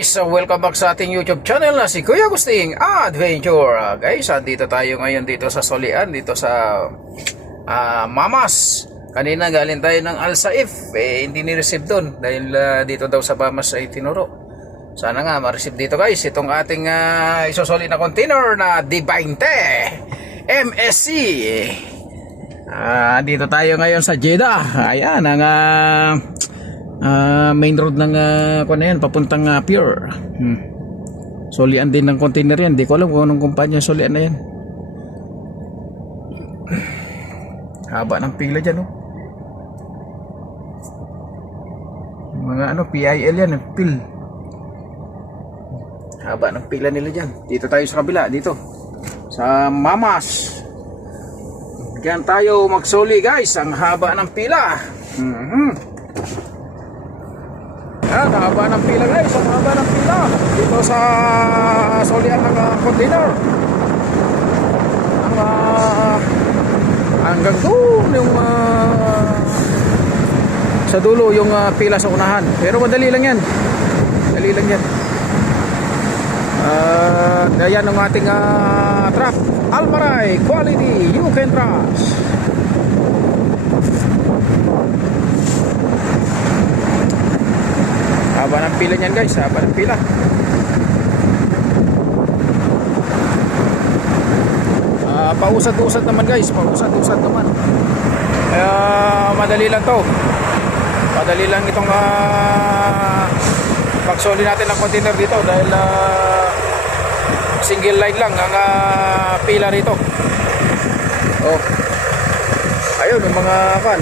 So welcome back sa ating YouTube channel na si Kuya Agusting Adventure. Guys, dito tayo ngayon dito sa Solian, dito sa Mamas. Kanina galing tayo ng Al Saif, hindi ni-receive doon dahil dito daw sa Mamas ay tinuro. Sana nga ma-receive dito guys itong ating isusoli na container na D20 MSC. Dito tayo ngayon sa Jeddah. Ayan ang main road ng na yan, papuntang Pure. Solian din ng container yan. Di ko alam kung anong kumpanya solian na yan. Haba ng pila dyan, oh. Mga PIL yan, pil. Haba ng pila nila dyan. Dito tayo sa kabila, dito sa Mamas. Diyan tayo magsoli guys. Ang haba ng pila. Ang haba ng pila guys, ang haba ng pila dito sa solian ng container. Hanggang doon yung sa dulo yung pila sa unahan. Pero madali lang yan. Madali lang yan. Ayan ang ating truck. Almaray quality, you can trust. Haba ng pila niyan guys, haba ng pila. Pausad-usad naman guys, pausad-usad naman. Kaya madali lang to. Madali lang itong pagsoli natin ng container dito dahil single line lang ang pila rito. Oh. Ayun yung mga kan.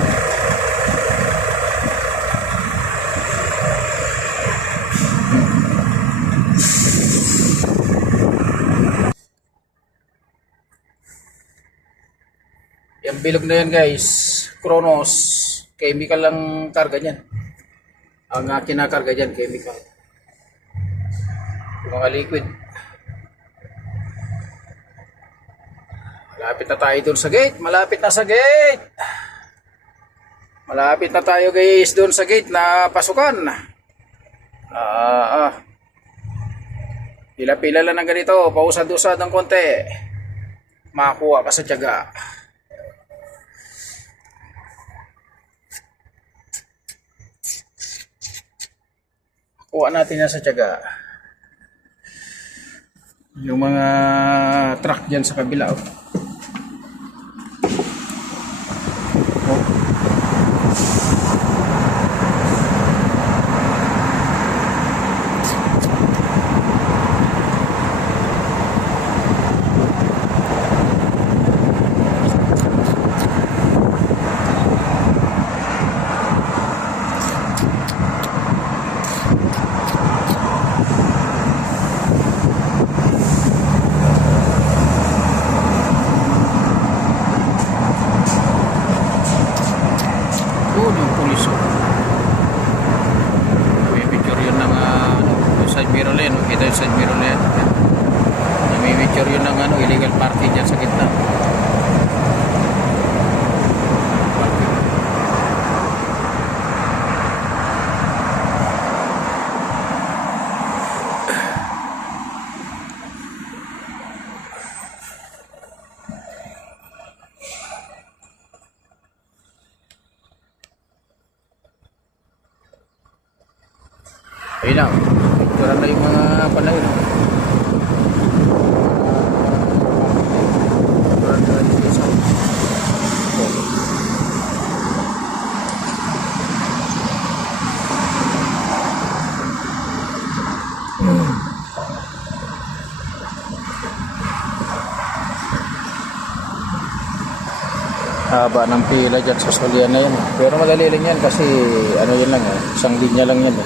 Yung bilog na yan guys, Kronos, chemical lang karga niyan. Ang kinakarga dyan, chemical. Yung mga liquid. Malapit na tayo dun sa gate, malapit na sa gate. Malapit na tayo guys dun sa gate na pasukan. Pila-pila lang ng ganito, pausad-usad ng konti. Makakuha ka sa tiyaga. Kuha natin yan sa tiyaga. Yung mga truck dyan sa kabila. Yung pulis nami-picture yun ng side mirror lane. Kita yung side mirror lane. Nami-picture yun ng illegal parking dyan sa gitna. Ayun na, picture na yung mga panahon. Haba ng pila dyan sa solian na yan. Pero madali lang yan kasi yun lang isang linya lang yan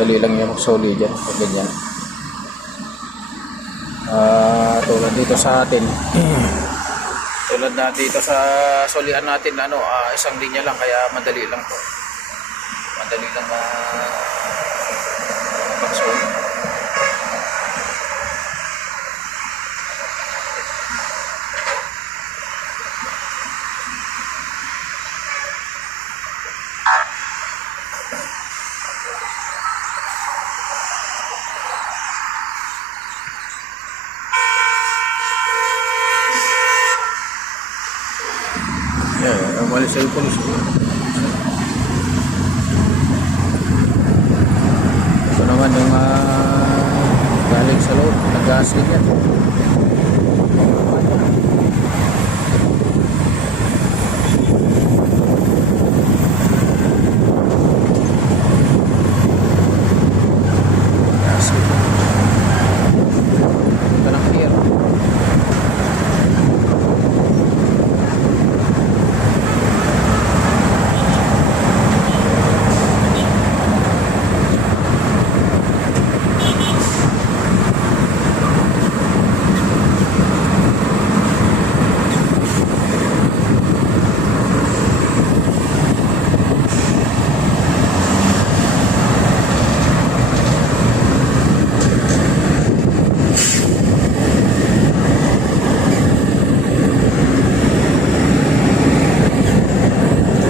Dali lang yung soli dyan. Ganyan. Tulad dito sa atin. Tulad na dito sa solihan natin isang linya lang kaya madali lang to. Madali lang pagsoli. cellphone. Ito naman yung galing sa loob, nag-gas din yan.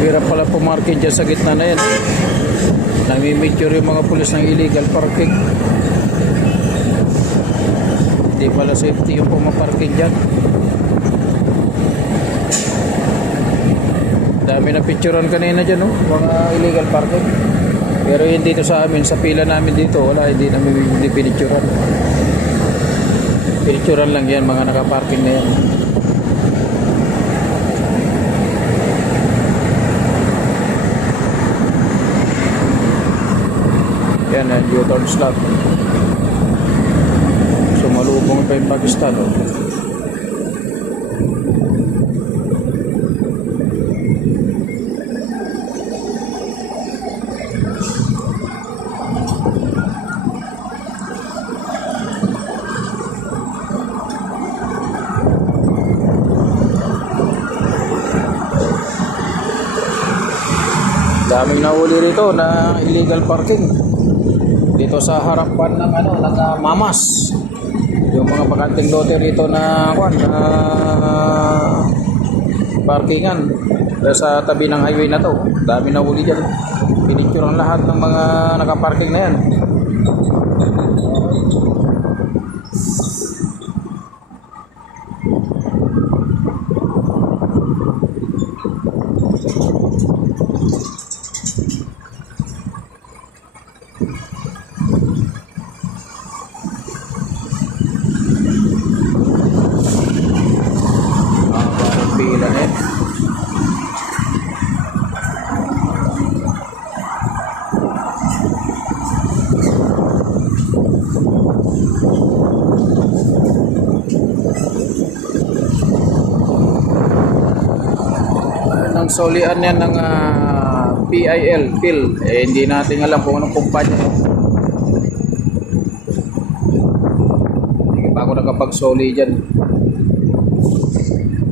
Hirap pala pumarking dyan sa gitna na yan. Namimicture yung mga pulis ng illegal parking. Hindi pala safety yung pumaparking dyan. Dami na picturean kanina dyan, no? Mga illegal parking. Pero yun dito sa amin, sa pila namin dito, wala, hindi namin pinicturean. Pinicturean lang yan, mga nakaparking na yan. Yan, U-turn slot. Sumalubong pa yung Pakistan. Oh. Daming nahuli rito na illegal parking. Dito sa harapan ng ng Mamas. Yung mga bakanting lote rito na parkingan sa tabi ng highway na to. Dami na huli diyan. Pinicture ang lahat ng mga nakaparking na yan. Solian yan ng PIL. Hindi natin alam kung anong kumpanya. Hindi pa ako nakapagsoli dyan.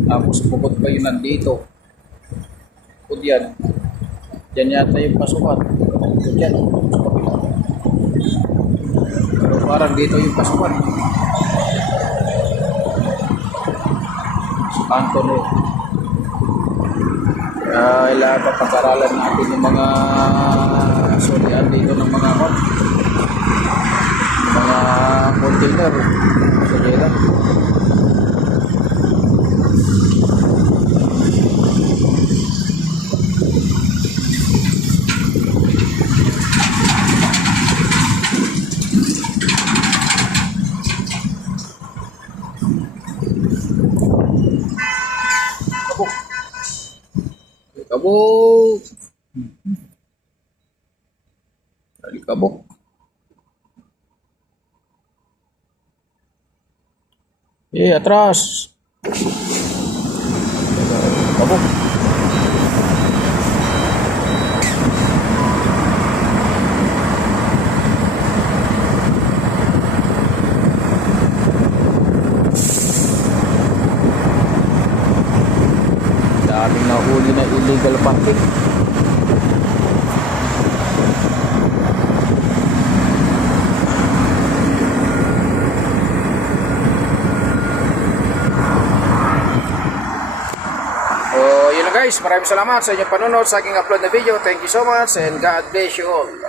Tapos bukod pa yun nandito. Bukod yan. Dyan yata yung pasukan. Bukod yan. Pero parang dito yung pasukan. Sa kanto na yun. Kailangan papag-aralan natin yung mga solian dito ng mga container sa Jeddah. Kabuk. Tali kabuk. Atras. Kabuk. Daming nahuli na illegal parking. So, yun na guys. Maraming salamat sa inyong panonood sa aking upload na video. Thank you so much and God bless you all.